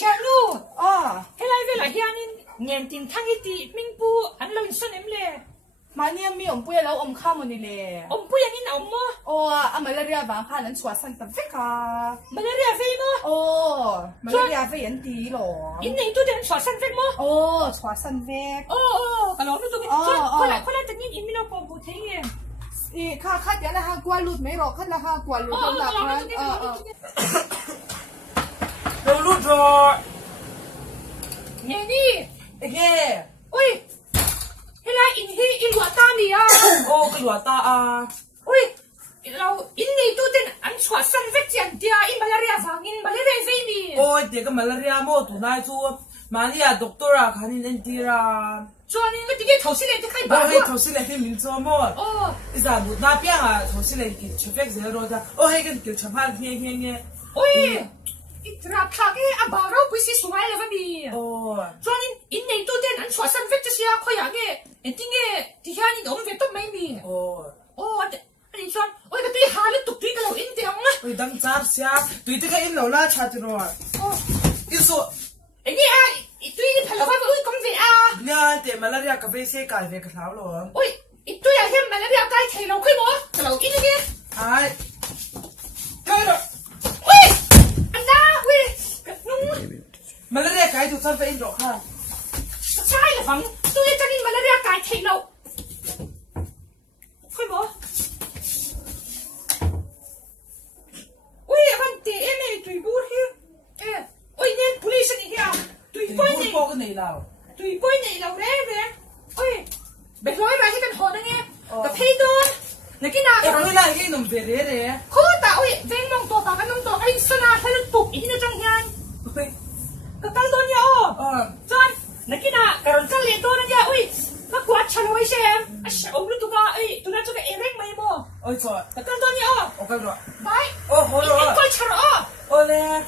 chàng nu. Thế lại về là hiền nhìn tin thang ít đi mình bu anh lâu xuân em lệ. mà nia mi ông bùi lâu ông khăm mình lệ. Ông bùi anh in ông mơ. malaria vàng pha lần xóa sân tập vết à. Malaria về mơ. Malaria về anh tí rồi. In này tôi đến xóa sân vết mơ. Xóa sân vết. Cái đó tôi có lại tự nhiên in mi nó có bộ thế nghe. Khá tiếng là hàng qua lụt mấy rồi, khá là hàng qua lụt đông lạc đâu lụt rồi. Nghe đi. Nghe. Ui. Thế là in lụa ta đi à. Cái lụa ta à. Ui. Lâu in này tôi đến anh xóa sân vết chẳng tia in malaria vàng in malaria về đi. Thì cái malaria mô tụ này chú Maria doctora khanin entira. cho nên cái tiếng thầu xí lên thì khai bảo. Thầu xí lên thì mình cho mô. Isa một na piang thầu xí lên thì chụp phép zero ra. Hay cái kiểu chụp hai nghe. Ui. Trap cái bảo đâu bữa xí suy là vậy. cho nên in này tôi đến anh xóa sân vết cho xí à khoai cái. Em tiếng nghe thì hai anh ông về tốt mấy mi. Anh cho ôi cái tuy hà lên tục tuy cái lâu in tiếng á. Đâm cháp xia tuy cái in lâu la chát rồi. Isu. Anh đi tuy phải là phải ui công việc à. Nha thì malaria cà phê xe cài về cái tháo rồi. Ui tuy là hem malaria cài thầy lâu khơi mỏ cái lâu in cái. Ai. Cái đó. Ui anh đã ui malaria cài tụi sao phải in rồi ha. sai là vắng tôi cho nên malaria cài thầy lâu. Khơi mỏ. Ui anh để em này tùy bút hi. Ôi nên police này kìa. Tùy bôi này nào. Tùy bôi này lâu đấy về. Ôi bạch nói ra cái căn hộ này nghe. Tập thấy tôi. Là cái nào. Em nói lại cái nồng về đấy. Khó ta ôi ven mong tổ cái nông tổ anh sơn à thấy nó tụt ý nó trong nhà. Cái căn tôi nhớ. John là cái nào. Cái rồng chân liền tôi nó nha. Ôi nó quạt chân ôi xem. Ông lúc tụi nó ấy tụi nó cho cái erect mày mò. Ôi trời. Cái căn tôi nhớ. Ok rồi. Đấy. Hồi rồi. Em coi chân rồi. Nè.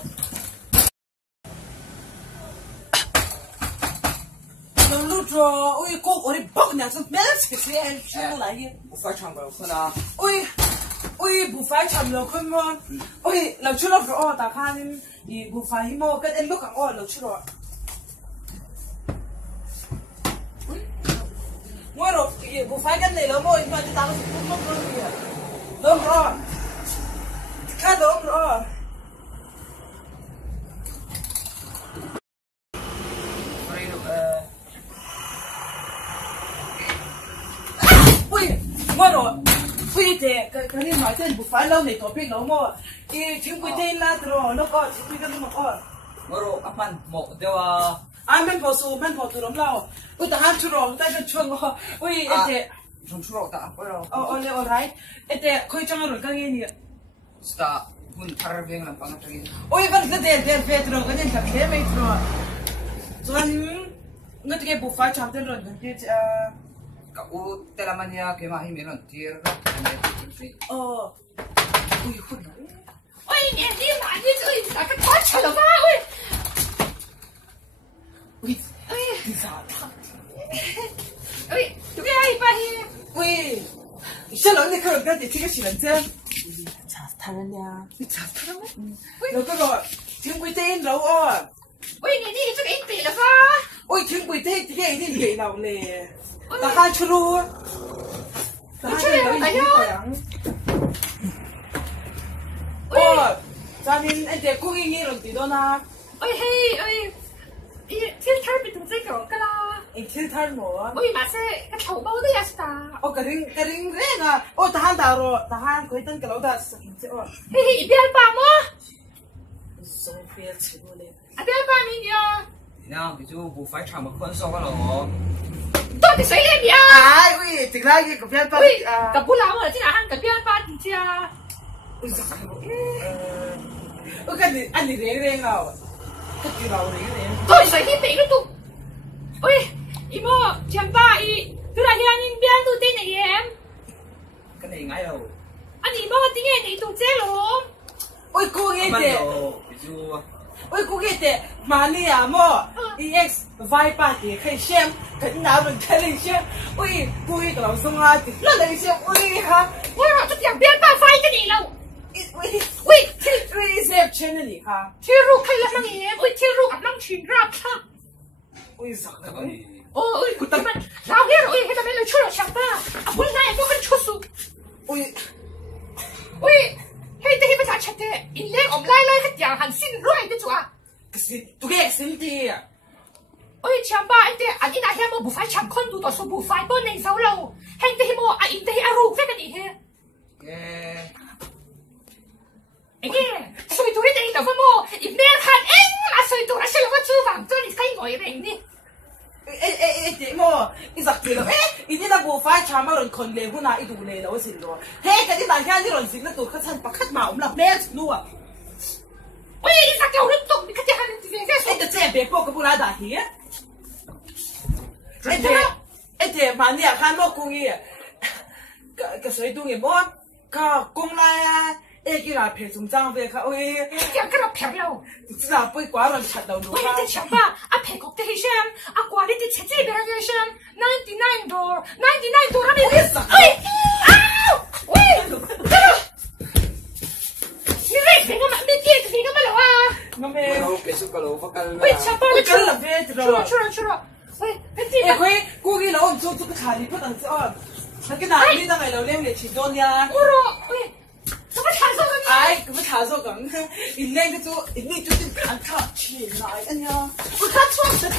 rồi, ôi cô ở đây bốc nhà xong bé cái xe em chưa lại đi. Bù phải chồng vào con à. Ôi bù phải chồng rồi con mà. Ôi lâu chưa lâu rồi ta khan đi bù phải mà cái em lúc càng lâu chưa rồi. Ngồi rồi, bù phải cái này là mua nhưng mà chúng ta không có gì. Đúng rồi. Khá đúng rồi. Ngồi rồi, bây giờ cái này nói chuyện bù phải lâu này có biết lâu mà, cái chuyện bây giờ là rồi nó có chuyện bây giờ nó có. Ngồi rồi, apaan mau dewa. Mình bỏ từ lắm lâu, ôi ta hát chú rồi, ta cho chuông rồi, ôi thế. Trong chú rồi ta apa rồi. Alright, thế khơi trong rồi cái gì nhỉ? Sta pun thar veng làm bằng cái gì. Ôi vẫn cái đèn phê rồi, cái đèn phê mấy rồi. Cho nên người cái bù phải chạm tên rồi, cái Kau telamanya kemah ini nanti kan. Ui khôn rồi. Ôi nghe đi mà đi ơi, cả cái quá trời là ba ơi. Ui, đi sao? Ôi, tụi ai ba hi. Ui, sao lại này không cái gì cái gì lần chứ? Chả thằng nha, chả thằng. Rồi cái rồi, tiếng quỳ tên đâu à? Ôi nghe đi cho cái tiền là ba. Ôi tiếng quỳ tên cái gì nào nè? Ta hai chú luôn. Ta hai chú lấy gì vậy? Ôi, cho nên anh để cô nghe rồi tí đó na. Ôi hey, ôi, thiên thar bị tụi dây cỏ cái la. Anh thiên thar mà. Ôi mà sẽ cái thầu bao đấy à ta. Ôi cái ring reng à. Ôi ta han đào rồi, ta han coi tên cái lâu ta sẵn chứ. Hey, biết ba mà. So biết chứ luôn đấy. À biết ba mình nhá. Nào, ví dụ bù phải chồng mà con so cái nào. Tôi thì xảy lên nhá. Ui, chính là cái cặp biết ba. Ui, cặp bút lão ở trên là ăn cặp biết ba thì chưa. Ui giời. Ôi cái gì anh đi reng nào. Cái gì nào reng. Tôi xảy hết bị nó tụ. Ui, ibu, chẳng ba i, tôi là hiện nhiên biết tôi tên này em. Cái này ngay đâu. Anh ibu tiếng nghe này tụ chết luôn. Ôi cô nghe thế. Ví dụ. Ôi cô nghe thế. Mania mà, EX vai ba thì khai xem, cái nào mình khai lên xem. Ôi, cô nghe cái lòng sông ha thì nó lên xem. Ôi ha. Ôi, tôi chẳng biết ba phai cái gì đâu. 喂， reset channel 里哈， ที่รู้ใครละมั่งเอ๋โอ้ยที่รู้กับมั่งชิงราบค่ะ 为啥呢？ โอ้ยกูตั้งมันเราเนี่ยโอ้ยให้ทำไมเราช่วยเราชักบ้าอ่ะคุณนายก็กันชุดสุด 喂， โอ้ยให้ได้ให้ภาษาชัดเจนอินเล่อมไล่ไล่ขัดอย่างหันสิ้นร้อยได้จ้ะ 可是都给身体啊， โอ้ยชังบ้าไอ้เด็กอันนี้นายเฮียโมบุไฟชังคนดูต่อสู้บุไฟบนในเสาเราให้ได้ให้โมอ่ะอินได้ให้อารูแค่กันอีกเฮ้ ไอ้เงี้ยสวยตัวนี้เองแต่ว่าโมอีเมลขาดเองมาสวยตัวแล้วฉันก็ชื่อฝังตัวนี้ใครหน่อยเองนี่ 这么你咋知道？一定那部快查嘛人看嘞，我拿一度嘞，我是咯。嘿，嗰啲大家啲人成日都佢趁白咳嘛，咁啦，咩路啊？喂，你咋叫我动？你看这还能这边说？你就这别播个不拉大去。一晚你看我公寓，个水东嘅么？个公来啊！叫人陪送长辈，佢喂，點解我平了？知道被寡人插到路喂，你搶吧！阿平國的起聲，阿掛你啲車子俾人嘅聲，99 door，99 door，你喂啊！喂，你嚟邊個嘛？你見邊個嘛路啊？我咩？ Kalau besok kalau bakal 喂，搶吧！我跟人咩？出了！喂，你點？佢估計佬唔做個茶葉不能做，佢跟哪裡當係老靚嘅前端呀？我咯，喂。怎么查收的？哎，咁查收咁，你那個做，你就是看他起來，哎呀，我看錯實在，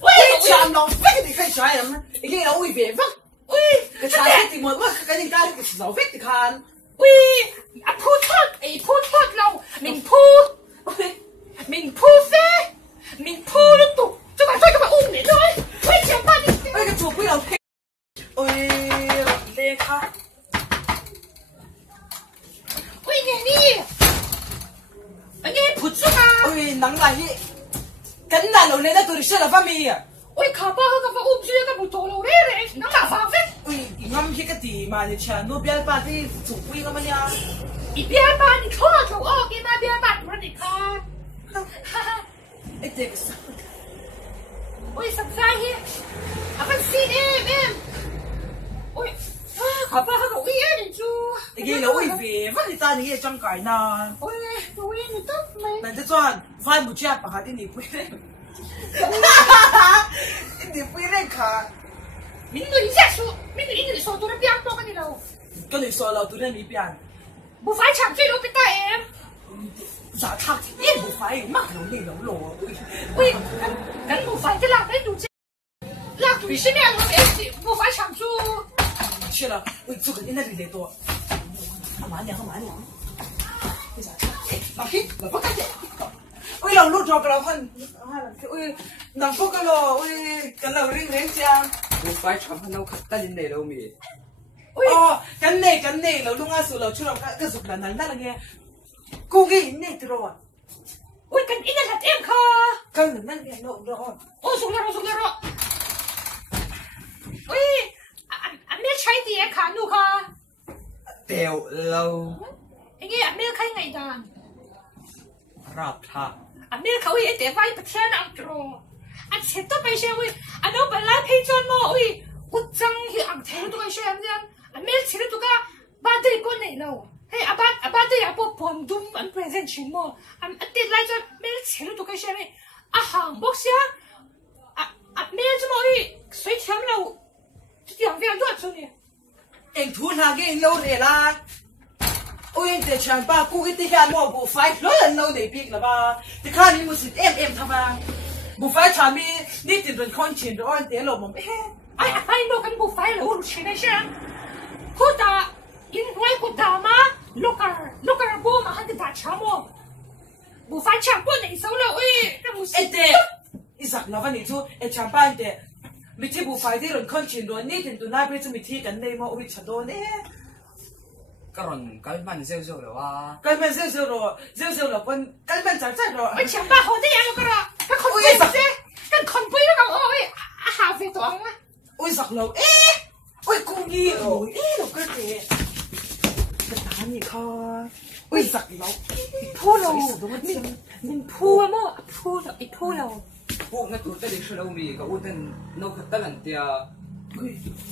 喂，全浪費你看出來了嗎？你看到會別放，喂，個查收點麼？我趕緊加個手費你看，喂，啊鋪出，誒鋪出咯，明鋪，喂，明鋪啡，明鋪都讀，做埋再咁埋污你咯，喂，上班你，喂，個做杯又平，喂，你看。喂，你不做啊？喂，能來去，跟那老奶奶都是了方面。喂，卡巴和卡巴，我唔知你咁做老咧，能麻煩咩？喂，我們去個地嘛，你全路邊把啲做杯咁樣呀？一邊把你錯咗哦，給那邊把我你看，哈哈，哎，這個是。喂，什麼嘢？啊，份 CM，喂。卡巴個位你做，你見到會別，乜你帶你嘅張蓋呢？喂，位你得未？那就轉翻唔知啊，把啲你杯咧，你杯咧卡，明個你再說，明個你說多啲邊多啲咯。跟你說了，都喺你邊。冇快長最老嘅大 M。咋他你冇快，乜老你老咯？喂，咁冇快嘅啦，你做啫，啦對是咩老 M？冇快長做。去了，喂，做個啲那裡嚟多。慢點，你咋？老兄，老婆看見。喂，老陸做個老闆，喂，老婆個咯，喂，個老人家。我快傳翻到得人嚟到未？哦，咁你老陸啊，數老出老個熟人難得嘅，估計你들어 와。喂，咁一日點卡？咁人哋嘅老咯。我熟啦。喂。咩猜啲卡นู卡？掉漏。哎呀，咩開藝單？รับท่า 咩เขา一點快不聽啊做？啊，切都俾上喂，啊老闆來配裝麼？喂，我真係硬聽都係上啫。啊咩切都個巴對過嚟咯。嘿，阿巴對阿波盤都唔 present 全麼？啊啲來咗咩切都個上面，啊行博士啊咩啫麼？喂，水甜咯。兩邊都做呢？誒，土下嘅老嚟啦，我應該全把估計啲下冇部快，老人老嚟逼啦吧？你看你冇是 MM 他嘛？部快產品你點樣看錢都按點落冇咩？哎，快攞緊部快嚟我錢嚟先。佢打因為佢打嘛，locker 波嘛，佢打搶麼？部快搶過嚟手啦，喂，咁冇事。誒對，一實老闆你做誒全班嘅。咪即部快啲人看前路，呢條那邊就咪睇緊你麼？會出到呢？個人計翻少少嘅話，計翻少少咯，分計翻就真咯。我前把好啲嘢咯，佢佢杯啫，跟佢杯都咁，喂，下飛檔啊！會實路喂故意咯，落嗰啲，個打你看，會實路，鋪咯，你鋪啊麼？鋪咯。พวกนั้นตัวเด็กชรามีก็อุดนนกตะลันเตีย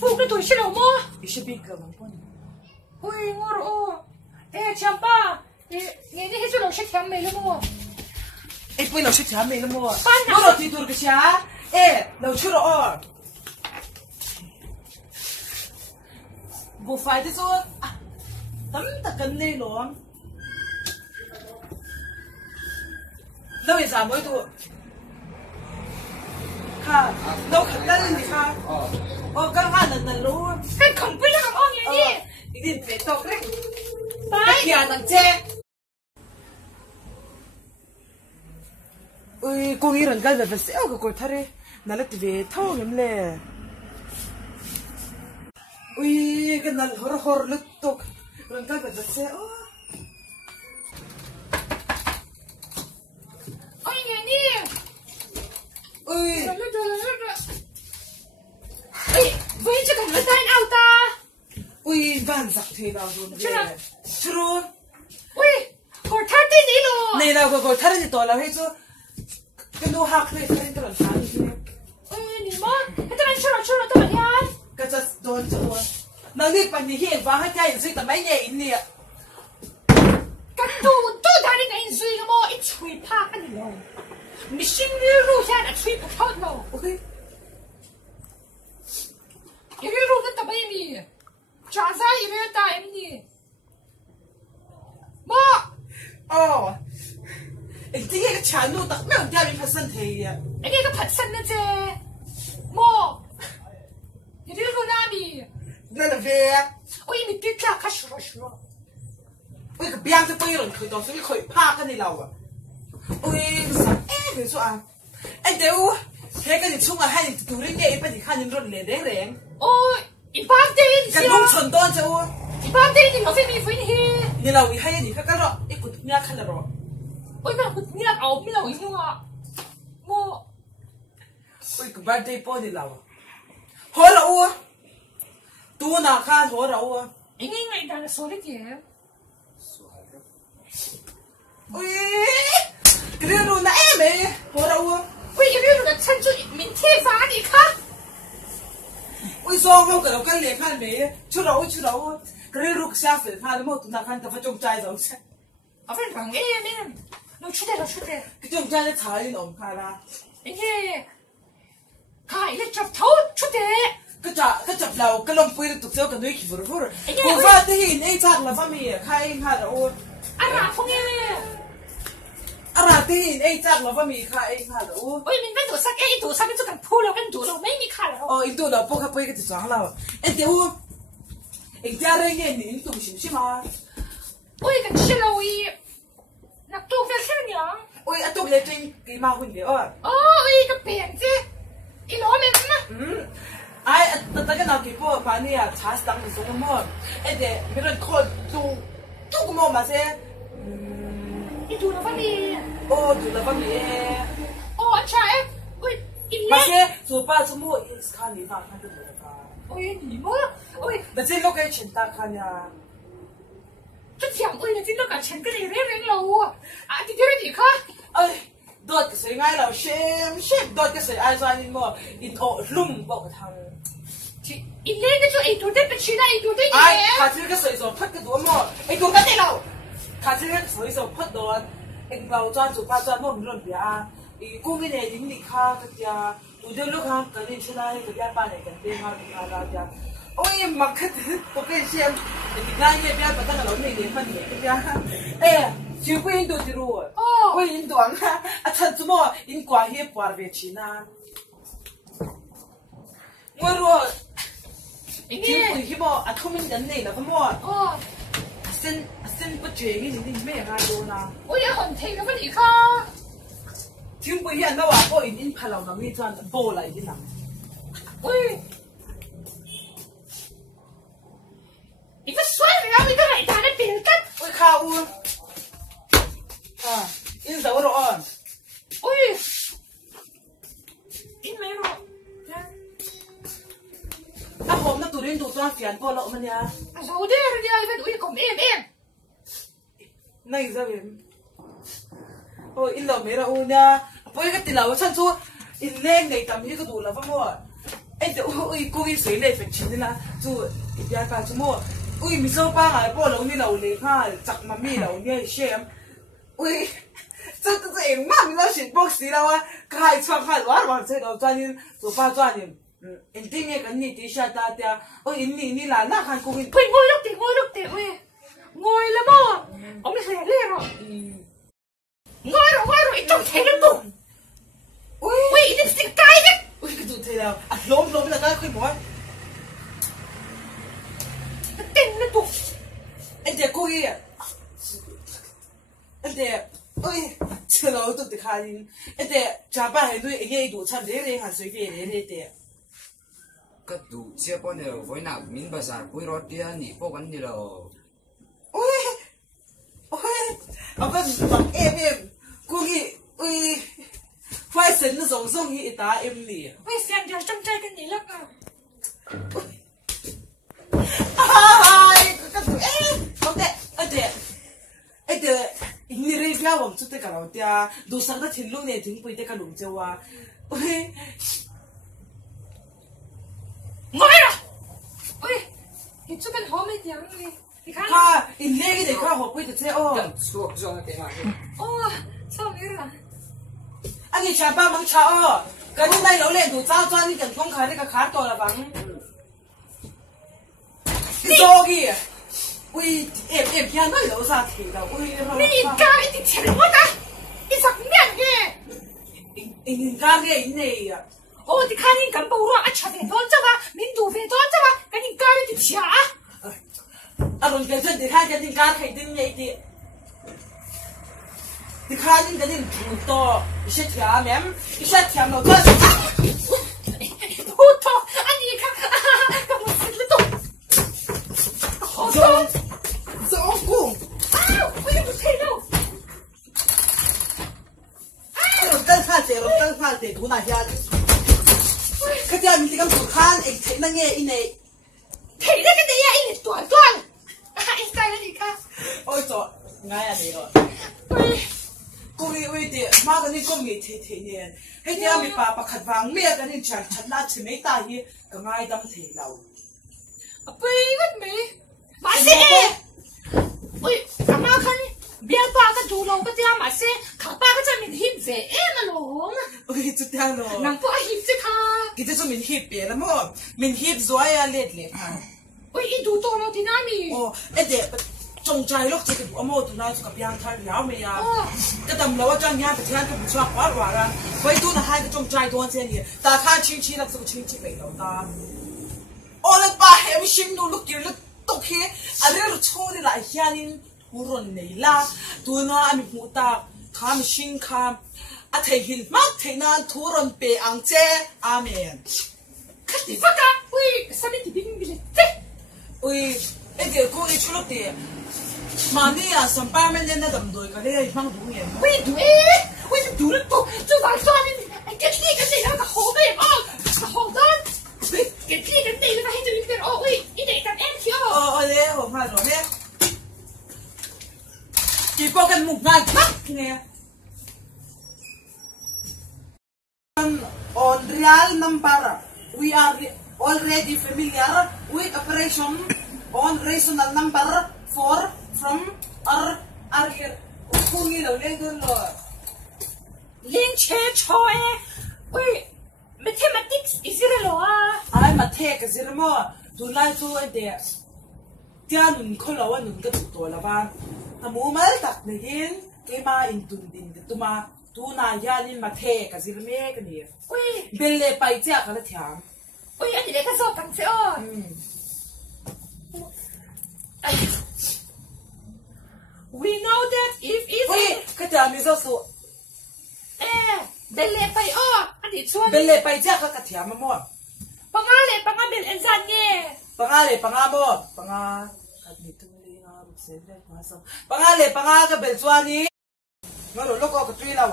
鋪嗰度出嚟麼？你是邊個老闆？喂，我咯，强吧，你还是老是甜美了么？哎，不老是甜美了么？我老提多个钱，哎，老吃了哦。我发的说啊，怎么跟内容？那为啥没多？看，那看到你看，我刚看的那路，还肯不了哦一定别动嘞，拜别能接。ui cô nghĩ rằng cái là phải xéo cái cột thắt đi nó là về thâu lắm lệ ui cái này hor hor lứt tục rằng cái là phải xéo ôi nghe đi ui ui với chứ còn là tay nào ta ui van giặc thế nào rồi chứ rồi ui cột thắt đi đi luôn này nào cái cột thắt thì to là hết chứ cái đồ hạc này phải cái làm sao đi ui đi mà cái này chưa là tao nhá cái chất đồ chỗ nó đi bằng những hiện và hai cái gì tao mấy nhảy nè cái đồ ta đi cái gì mà ít chui pa cái gì đâu mình xin như lúc ra là chui bút thôi đâu ok cái lúc đó tao bây giờ trả giá gì vậy ta em đi mà anh thấy cái chán luôn tao mấy ông cha bị phát sinh thế à anh cái phát sinh nó chứ mà cái lúc nào mi đây là về ôi mình tiếc cả khá sửa ôi cái biang cho bây giờ khởi đầu sẽ khởi pa cái này lâu à ôi sao cái số à anh đều thế cái gì chung à hay tụi nó nghe bây giờ khăn nhìn rồi lên đấy ôi ipan tên cái đúng chuẩn đoán chứ ipan tên thì nó phải mi phải điนี่เราให้นี่ก็รอไอ้กุดเนี่ยขันละรอ ôi mà mình làm ảo mình làm cái gì mà mà โอ้ยกับบ้านได้ป้อนนี่เราหัวเราตัวหน้าข้าหัวเรา anh ấy ngày đang số đấy kìa โอ้ยกระเรื่องน่ะเอ๊ะแม่หัวเรา ôi cái lúc đó chân chú mình thiết phá đi khá โอ้ยซองเรากับเรากันเลยขันแม่ชุดเรากระเรื่องเสียเสียข้าแล้วมั่วตัวหน้าข้าแต่ว่าจงใจเราใช่ à phải bằng em em nó chút đây ก็จงใจจะถ่ายนี่หนอมข้าละ anh ấy khai là chọc thấu chút đây ก็จับเราก็ลงไปตุกเจ้ากันด้วยขี้ฝุ่นฝุ่นกูว่าที่เห็นไอ้จักรละฟ้ามีใครข้าเรา à là không em อะไรที่เห็นไอ้จักรละฟ้ามีใครข้าเรา ôi mình vẫn đổ sắc ấy đổ sắc cái chỗ cần phu đâu cái đổ đâu mấy mi khai đâu อ๋ออีตัวเราพวกเขาไปกันติดจังเราเดี๋ยวไอ้จารีเนี่ยนี่ตัวชิมชิมา ôi cái xe lâu y nạp tu về xe nhở โอ้ยตัวเล็กจริงกี่มาหุ่นเดียวôi cái biển chứอีล้อมันนะ ไอ้แต่ก็นักกี่พวกมาเนี่ยชาร์จตังค์ที่ส่งมาเดี๋ยวมีเรื่องคนตู้กูมองมาเสีย อีดูแล้วว่ามี โอ้ดูแล้วก็มี โอ้ใช่เอ้ยอี มา เล็ก เสียสุภาพสมุทรสคันนี่ฟังกันดูนะคะ โอ้ยหนีมั้งโอ้ย แต่เจ้าลูกไอ้เฉินตาคันเนี่ย จะเถียงเอ้ยที่เรากับฉันก็เลยเรียกเราอ่ะที่เรื่องนี้ค่ะ เอ้ยโดดก็สวยง่ายเราเชมโดดก็สวยไอ้ซานี่มั้งอินโอลุ่มบอกทาง อีเล็กก็จะไอ้ตัวได้เป็นชีได้ไอ้ตัวได้ ไอ้ ยังไง ขาซื้อก็สวยสดพัดก็ตัวมั้งไอ้ตัวก็ได้เราขาซื้อก็สวยสดพัดโดนเอ็งเราจ้าสุภาพจ้าโน่นนี่เบียอีกูไม่เนี่ยยิ่งนี่ข้าก็จะอุดมลูกค้ากันนี่ชนะให้กับยาป้าเนี่ยกันเต็มมาดีมาแล้วจ้าโอ้ยมักขึ้นโอเคเชียมแต่ที่นั่นเนี่ยเบียร์ปัตตานีเราเนี่ยเนี่ยมันเนี่ยเบียร์เอ๊ะชื่อกูอินโดจิโร่กูอินโดนะอาจารย์สมมติอินกว่าเฮียปวาร์เวชินะงัวรู้ที่กูคิดว่าอาทุ่มยันเนี่ยนะพ่อหมด อ๋อ เส้นปัจจัยนี่นี่ไม่หาดูนะ โอ้ยคนเทแล้วมันอีกค่ะ ถึงไปเห็นนะว่าพออินพาเราหนังนี่จานโบอะไรที่หนัง โอ้ยอีก็สวยเลยอ่ะอีก็ไหลตาได้เปลี่ยนกัน โอ้ยข้าวอินสาวร้อน โอ้ยอินไม่รู้ อ่ะผมน่ะตัวเรียนตัวจ้างเสียนพอแล้วมันเนี่ย เราเดี๋ยวเดี๋ยวเป็นอุ้ยกลมเอ็ม ไหนจะเป็นโอ้อินเราไม่รู้เนี่ยพอก็ติดเราฉันสู้อินเล่งในตามนี้ก็ดูแล้วพ่อหมดไอ้เดี๋ยวโอ้ยกูกินสวยเลยเป็นชิ้นนี่นะสู้อีกอย่างการชั่วโมง ui mi so pa ngai po lo ni lo le kha chak ma mi lo ni shem ui这eng ma mi lo shin box di la wa kai chwa kha wa wa se lo zwan ni zo pa zwan ni en ting ye kan ni ti sha ta ta oi in ni la na khan ko Ui ngồi lúc tì ui ngồi là mò ông đi khỏe lên rồi ngồi rồi ít trong thế lắm tụ ui ít xịt cay đấy ui cái tụ thế nào à lốm là cái khơi bói tin nó tụ anh để cô kia anh để ôi chờ lâu tôi được khai anh để trả ba hay đôi anh ấy đủ chăm để hàng suy về để cái tụ xe bọn này với nào mình bây giờ cuối rót đi anh đi phố gần đi đâu ôi à vẫn bằng em cô kia ôi phải sinh nó giống giống như ta em liền ui xem ra trong trai cái gì lắm à ai cái tụ không để anh để inni rei bia wang chu te ka lo tia du sang da thil lu ne thing pui te ka lung chewa oi ngồi rồi ui thì chú cần hôm nay tiếng đi thì khá ha in le gi de ka ho pui te che o chẳng suốt cho cái mà ô sao vậy à anh cha ba mang cha o ka ni dai lo le du cha cha ni kan kong kha de ka khar to la bang zo gi ui em kia nói lâu ra thì đâu ui你该你听我的你怎么样的in ca cái này à 哦，你看你根本我啊，吃饭多走啊，民度饭多走啊，赶紧搞你的吃啊！à rồi cái chuyện thì khai cái tình ca thấy tình này thì khai những cái tình chủ to sẽ thiam em sẽ thiam nó cho 不痛啊！你看，干嘛死了都？好痛！ giống cùng 啊！我也不退了。 rồi tân pha để đủ này ra cái chuyện mình chỉ cần tụt khan anh thấy nó nghe in này 退那个的呀，一脸短短，啊，一塞了你看。 ôi trời ngay à này rồi 喂， cô đi ơi thì má cái này có mấy thế nhỉ hay thì mình bà khát vàng mẹ cái này chẳng chẳng là chỉ mấy ta hi cái ngay đâm thế nào 喂，我没，马西。喂，干嘛看？别把个猪肉个这样马西，看把个这面翕着，哎嘛龙， ôi chút theo rồi 能不翕着看？ cái chỗ mình hip bé lắm mà mình hip rồi à lết lết ha 喂，印度多了的那里。 ồ ấy để trồng trái lúc chỉ cái bữa mồ tụi nó chụp cái thai lão mày à 哦。 cái tầm lâu cho nhà cái thiên cái bữa sáng quá quá ra vậy tụi nó hai cái trồng trái多钱呢 ta khai chín chín là cái chín chín bảy lâu ta ôi là ba em xin nó lúc kia lúc tốt khi à đây là cho đi lại hiện in huron này là tụi nó anh mua ta khám xin khám à thầy hin mắc thầy nan huron bề ang che amen 看你发干，喂，上面你冰冰的，这， ui ấy để cô đi chụp lúc đi mà đi à sắm ba mươi lên đã đầm đôi cái này mang đủ nhỉ 喂对，喂这读了不，就把抓的，哎，给你个那个好背啊，好的，喂，给你个那个还就一点哦，喂，一点点 M Q。đấy hôm nay rồi đấy chỉ có cái mục này mắt nè on real number we are already familiar with operation on rational number 4 from our earlier không nghĩ đâu lên hơn rồi 连切错哎，喂，mathematics is it lo à？ ai mà thế cái gì mà tụi lại tụi anh để tia nụn khâu lâu anh nụn cái tụi là ba à mua mấy đặc này hin cái mà in tụi din cái tụi mà tụi này ya nên mà thế cái gì mà cái này 喂， bên lề bay chắc cái là thiam 喂，你那个时候当时哦，哎 ，we know that if is ôi cái thiam này sao số 哎，เป็นเลไปอ้ออันนี้ชวน bên lề bay chắc cái thiam mà mua ปังอาเลยปังอาเป็นเอ็นซันเนี่ย bằng a mua bằng a cái này tụi này nó sẽ lên mà sao bằng a cái bên xuân đi nó rồi lúc có cái truy đâu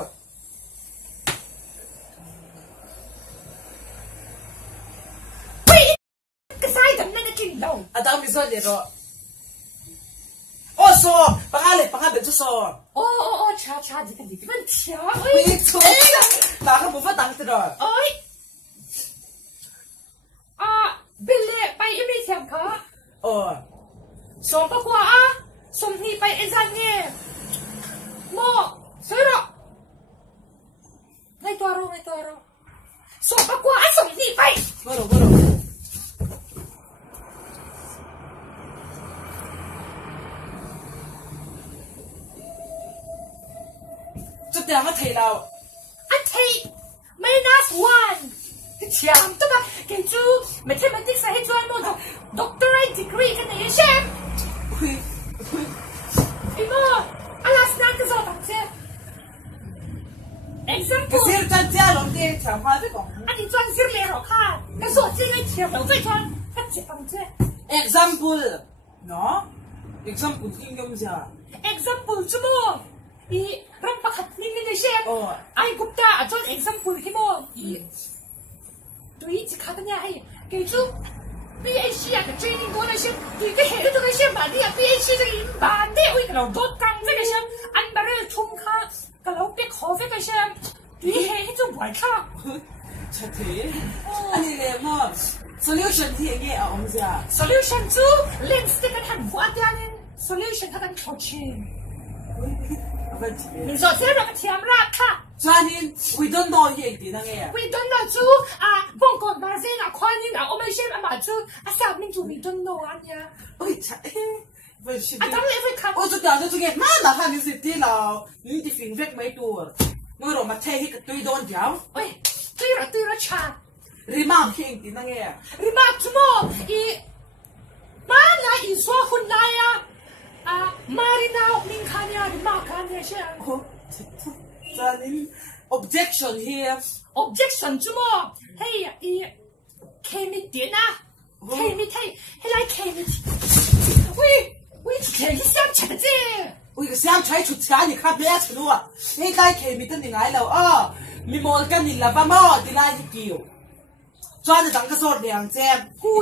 ก็ใส่ทำนั่นจริงเรา à tao bị sao vậy rồi ô so bằng a bên so โอ้ช้าดิกันดิมันช้าเฮ้ย ui trời là cái bộ phát tăng từ rồi เอ้ยเป็นเลไปยังไม่แซมค่ะ ờ Som pa kwa a. Som ni pa exam nge. Mo. Sero. Ngay toro. Som pa kwa a som ni pa. Boro. Chút tiền nó thầy nào? Anh thầy. Minus 1. Chạm tức là cái chú mathematics là hết cho một doctorate degree cái này xem. Em ơi, alas nang cái gì vậy chứ? Example. Cái gì chân cha lòng tiền chạm hoa thế còn? Anh đi chọn gì lấy rồi cả? Cái số gì cái chạm đâu vậy chọn? Phát triển bằng chứ? Example, no? Example kinh nghiệm gì? Example chú mô. I ram pa khat ni ni xem. Ai gupta chọn example cái mô.对，只看到你哎，记住 ，BAC 啊，个 training 多那些，对个黑的这个些嘛，你啊 BAC 这个银版的，为个老多讲这个些，安排了冲卡，个老别咖啡个些，对黑这种外卡。chắc thế. Anh này mà solution thì nghe ở ông gì à? Solution chú, lens cái thằng vua đi anh, solution thằng thằng chuyện. Mình nói thế là cái thiam ra cả. Cho nên we don't know gì thì năng nghe. We don't know chú à, bông còn mà gì là khoan như nào, ông ấy xem mà chú, à sao mình chú we don't know anh nha. Ôi trời. À tao lại phải khám. Ôi tôi tưởng tôi nghe mà là hàng gì thế nào? Những cái phim vết mấy tuổi. Ngồi rồi mà thấy cái tôi đón giáo. Ôi, tôi ra cha. Remark thì năng nghe. Remark chú mô, mà là xóa hôn lại à, Marina mình khá nha, remark khá nha xem. Cho nên objection here. Objection chú mô, hey, kemi tiền à, kemi thay, hay lại kemi. Ui, kemi xem chả chứ. Ui, cái xem trái chút cá thì khác bé chứ luôn. Ngay cái kemi tên thì ngái đâu, mình mua cái nhìn là ba mò thì lại thì kiểu. Cho nên đằng cái sốt đèn xem,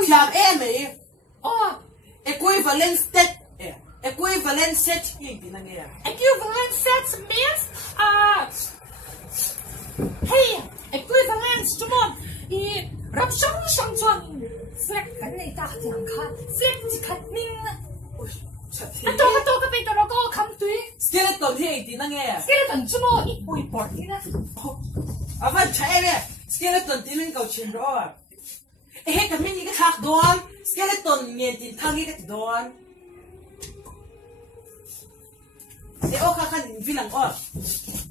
xem em ấy. Equivalent set, equivalent set gì thì năng nghe. Equivalent sets means hey, equivalence chú môn, rập song chuan, set cái này ta chẳng khá, set chỉ khát mình. Anh tôi cái bên đó có khám túi. Skeleton thì năng nghe. Skeleton chú môn ít bụi bọt đi nè. À vậy chạy về, skeleton thì mình cầu chuyện rồi. Hết cái mình cái thác đòn, skeleton nghe tin thang cái đòn. Để ô khá khăn vi lăng ô.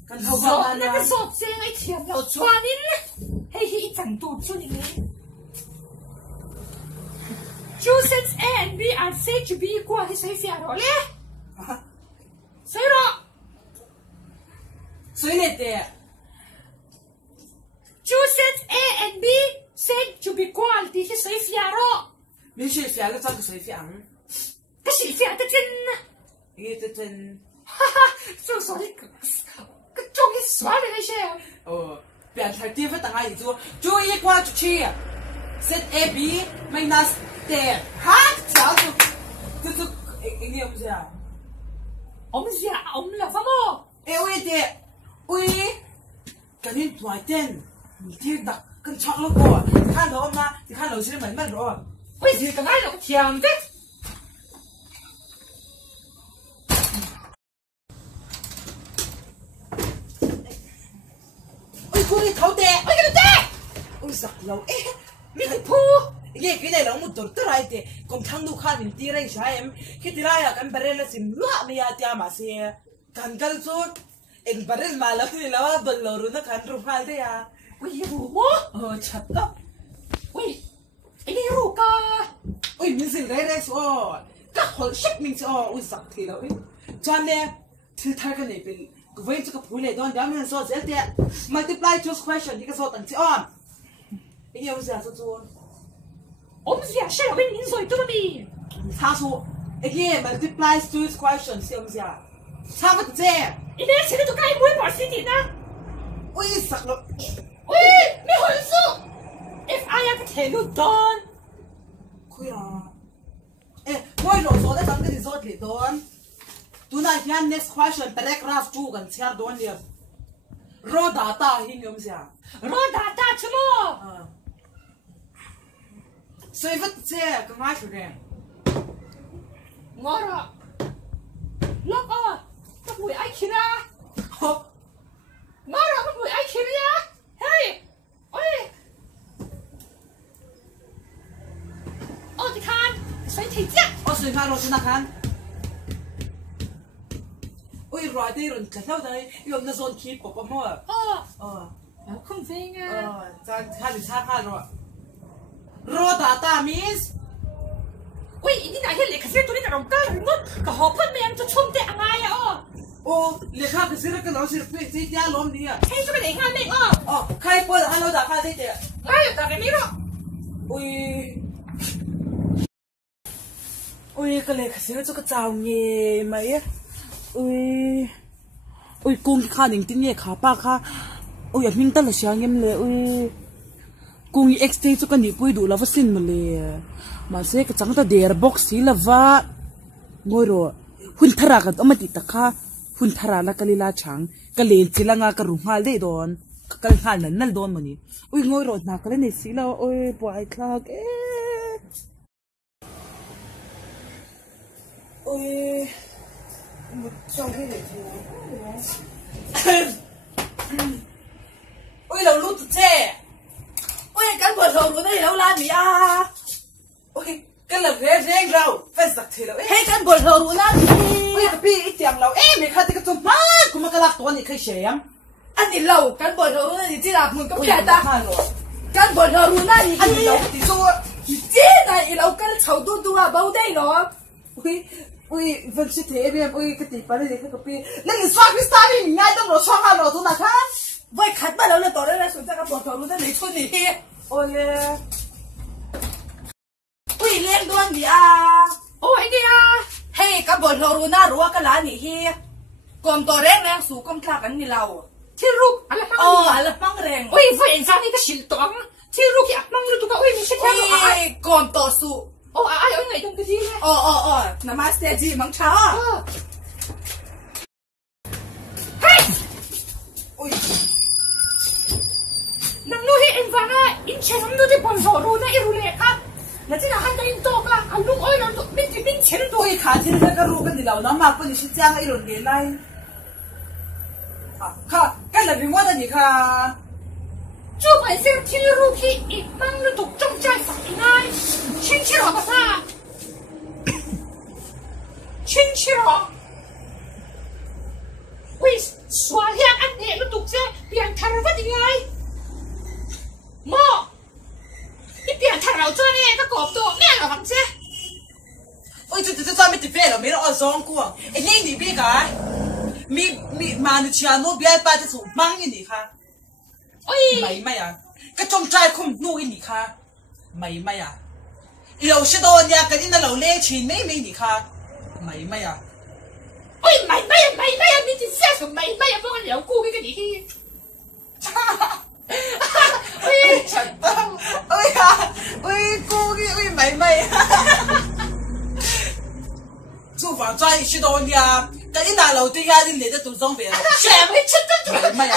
Cần hậu vào mà cái sốt xe ấy thiệp đầu choan in. Hey, chẳng tụt chú này. Two sets A and B are said to be equal. Thì sai phía rồi lẽ. Sai rồi. Sai lệ tệ. Two sets A and B said to be equal. Thì sai phía rồi. Mình sai phía là sao cái sai phía? Cái sai phía tự tin. Cái tự tin. So sorry. Cái trông cái xóa này xem. Bạn thấy tiếp với tầng ai chú? Chú ý qua chú chi à? Set A B minus T. Hả? Cháu chú anh em gì à? Ông gì à? Ông là sao mô? Ui tệ. Ui. Cái này tuổi tên. Mình tiếc đặc cân chọn lắm rồi. Khăn đó mà thì khăn đầu xin mất rồi. Ui gì cái này là cái thiềm thế? Cô đi thấu tệ. Ôi cái tệ. Ôi giặc lâu. Mình phải phu. Cái này là một tổ tư lại tệ. Còn thằng đủ khá mình tì ra xa em. Khi tì ra là cái barrel là xin lúa mì tia mà xe. Cần cần sốt. Anh barrel mà là khi là bật lò rồi nó khăn rụp hal thế à. Ôi rủ mô. Chặt lắm. Ôi. Anh ấy rủ ca. Ôi mình xin gai gai số. Các hồn sách mình sẽ ôi giặc thì đâu. Cho nên thứ thay cái này bên vậy cho cái phụ này đón đám mình số dễ tệ. Multiply choose question thì cái số tầng chỉ on. Anh em sẽ số. Ông gì à? Sao bên mình rồi tôi đi. Thang số. Anh em multiply choose question thì ông gì à? Sao vậy chứ? Anh ấy sẽ được cái mũi bỏ xí tiền á. Ôi sặc lắm. Ôi, mấy hồi số. If I have thể lúc đón. Khuya. Ê, ngồi rồi số đấy cái gì số thì đón. Tonight, yan next question. Paragraph 2 gần share đón đi. Raw data hình ông gì à? Raw data chứ mô. So if it's there, come on again. ngora lok các buổi ai kia ngora các buổi ai kia hey ôi thì khan xoay thịt chứ xoay khan rồi chúng ta khan ôi rồi đây rồi cả theo đây用那种气泡泡沫không về nghe cha khan thì cha khan rồi Rodata means ui ini nak hele kasi tu ni nak rongkar remote kahopan mem tu chum te angai lekha kasi ra kan ausir pe sei dia lom dia hey tu kan ingat me khai pol halo da kha sei te ai ta ke miro ui cái lekha kasi ra chu ka chaw nge mai ui kung kha ning tin ye kha pa kha ui ming ta la sia ngem le kung i extra chu kan ni pui du la va sin ma le ma se ka chang ta der box si la va ngoi ro hun thara ka amati ta kha hun thara la kalila chang ka len chilanga ka ru ngal de don ka hal nan nal don mani ui ngoi ro na ka le ne si la oi boy clock oi mo chang he le oi lo lu tu che ôi cán bộ thầu luôn đấy lâu lan gì ôi cái là rèn rau phải giặt thì là hey cán bộ thầu luôn lan ôi cái pi ít tiền lâu mình khai thì cái tôm má cũng mà cái lạc tuần thì khai xem anh đi lâu cán bộ thầu luôn thì chỉ là mình có cái ta cán bộ thầu luôn này anh đi lâu thì số chỉ này lâu cái thầu tu bao đây rồi ôi vẫn sẽ thế em ôi cái tỷ phải để cái pi lấy xoa cái sao đi ngay trong rồi xoa vào rồi tôi là khác vậy khát bao lâu là tối nay xuống ra cái bộ thầu luôn đấy xuân này ôi ui lên đoan gì ôi đi hey cái bộ thầu luôn na rùa cái lá này còn tối nay đang xuống công tác anh đi lâu thì lúc là mang rèn ôi vậy sao đi cái xịt toang thì lúc cái mang lúc cái ôi mình sẽ theo ôi còn tối xuống ai ôi ngày đông cái gì namaste ji mang cha ôi nang nuhi in vanga in chen nu de bon zo ru na i ru le ka na ti na han da in to ka an lu oi lo to min ti min chen do ôi khá thiên cái ru cái gì lâu nó mà có gì sẽ trang cái rồi để lại khá cái là vì mua cái gì khá chu bai se ti ru ki i mang lu to trong chai sa i nai chen chi ro ba sa chen chi ro ui xóa hiang ăn nhẹ lu tục xe biển thar va đi ngay mo cái biển thar rau cho nè cái cọp to mẹ là bằng xe ôi chú sao mới tiếp về rồi mấy nó xong quá anh nên đi biết cái mi mà nó chia nó biết ba cái số mang cái gì khá ôi mày cái trong trai không nuôi gì khá mày yêu sẽ đâu nhà cái này lâu lê chín mấy gì khá mày ôi mày mình chỉ xe của mày bao con liệu cu cái gì khi ôi thật tâm ôi cô cái ôi mày chú phản trai sẽ đâu nhà cái này lâu đi ra đi lấy được tụi xong về xe mới chết đó mày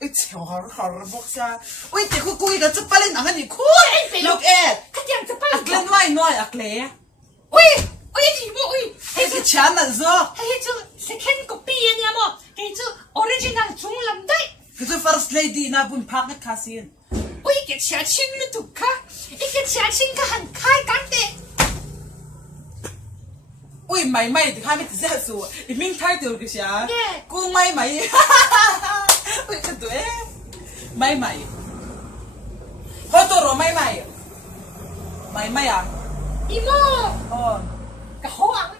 ôi chào hả bốc ra ôi thì cô cái chút bao lên nắng anh cool look at cái tiếng chút bao lên ngoài nói lẽ ôi gì mà ôi cái chán là do cái chú second copy nha mà cái chú original chung lắm đấy cái chú first lady na bún phạc cái cá xiên ôi cái chia chín nó tụt cả cái chia chín cái hành khai cán tệ ôi mày thì hai mươi giờ số mình thay được cái gì à cô mày ôi cái tuổi mày có tôi rồi mày à imo cái hồ ăn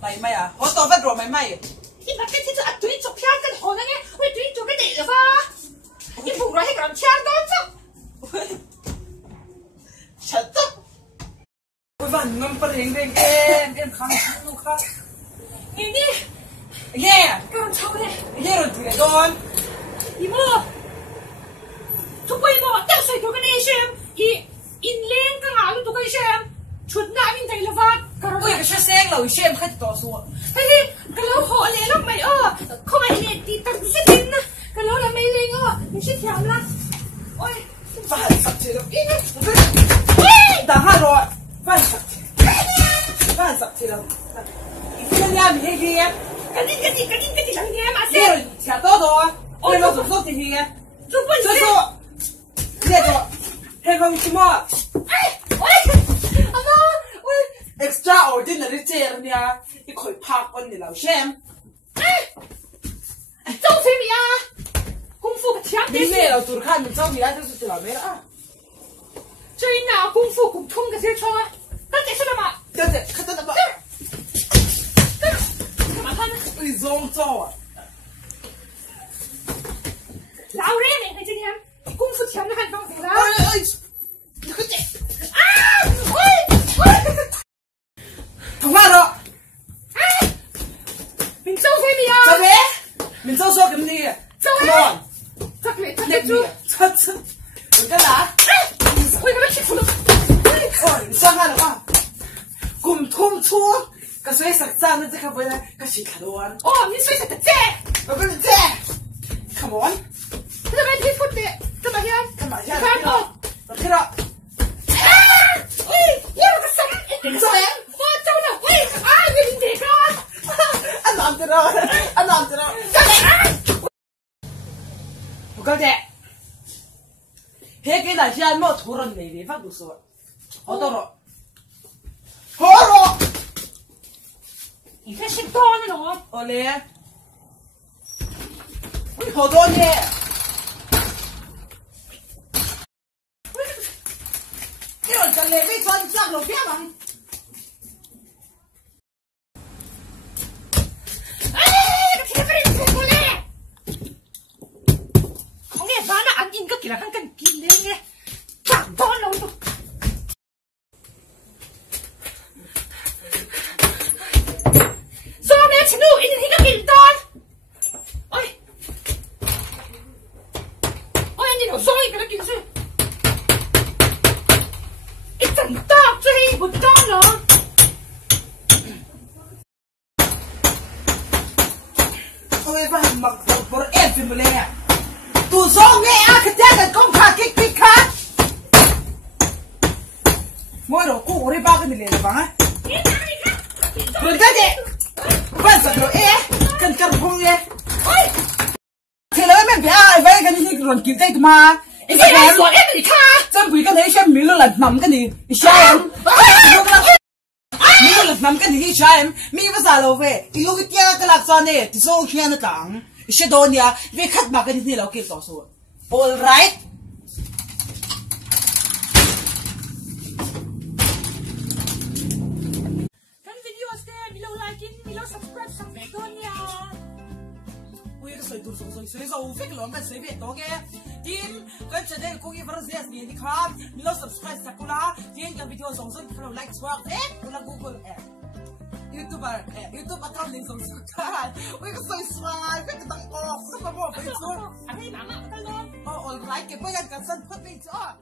mày à có tôi bắt rồi mày cái mà cái thứ tụi chụp theo cái hồ này nghe ôi tụi chụp cái gì vậy cái vùng rồi hay làm theo đó chứ chết đó ôi bạn ngâm phần hình đen em khăng luôn khác ini nghe cái cháu này nghe rồi thì con imo chụp quay mà tao xây cái này xem in lên cái nào tụi cái xem chuột nãy mình thấy là vắt ôi cái xe lẩu xem khách to xuống cái gì cái lẩu họ lên lắm mày không phải lên thì tao sẽ tin cái lẩu là mày lên mình sẽ thèm lắm ôi bạn sắp chết rồi đã hai rồi bạn sắp hi cái gì làm nghe mà kia xem chả to đó ôi nó sốt sốt thì hi chụp bên sốt xem sốt kia đó hay không chứ mà extraordinary chair nha cái khỏi park con này lão xem châu phim à功夫个强 你 点 咩老做看你照你来就是做老没了啊最拿功夫共通个些窗啊刚结束了吗对对看到了吧干嘛看呢会装照啊老人没会今天功夫强的很丰富了哎你快点啊喂同话了你周飞米啊走呗你照说跟你 come on 这个这那个这我干啥我给他起出了哦你上岸了吧滚通出个水上站的这个回来个洗卡多完哦你水上的姐我跟你姐 come on 这边皮肤的这么样干嘛去看哦我看到啊喂我的什么你说呀我走了喂啊你这个安南的了安南的了我告诉你해게 다시 한번 돌았네 내 방도 써 어떠러 허러 你看是多那种 어래 우리 허더니 이런 전례비 전장로 뼈만 ăn in cái kiểu là ăn cần kín lên nghe chẳng to lâu đâu do mẹ chỉ nuôi in thì cái kín to ôi ôi anh nhìn nó soi cái kín gì ít chẳng to chứ một to nữa ôi bà mặc bộ em phim lên à tu do nghe à cái tên công khá kích khá mỗi đồ cô ôi ba cái này là bằng á rồi cái gì bạn sợ rồi cần không nghe thế là mình phải ai vậy cái này còn kiểu tay mà cái này của em thì kha chân bị cái này xem mình là nằm cái này xem mình là nằm cái này xem mình bây giờ lâu về đi lúc cái cái lạc sao này thì số kia nó tăng sẽ đôi nha về khát mà cái này là ok tao số all right cái video này mình like mình subscribe sang bé con nha ui cái sợi sợi dầu phết lắm cái sợi việt đó kìa tim cái chân đây cũng như phần dưới này đi khám mình subscribe sakula tim cái video xong rồi follow like swag là Google YouTuber YouTube account link xong rồi ui cái sợi swag cái tăng off sao mà bỏ Facebook anh ấy bảo mà tao lo all right cái bây giờ cái sân phát mình cho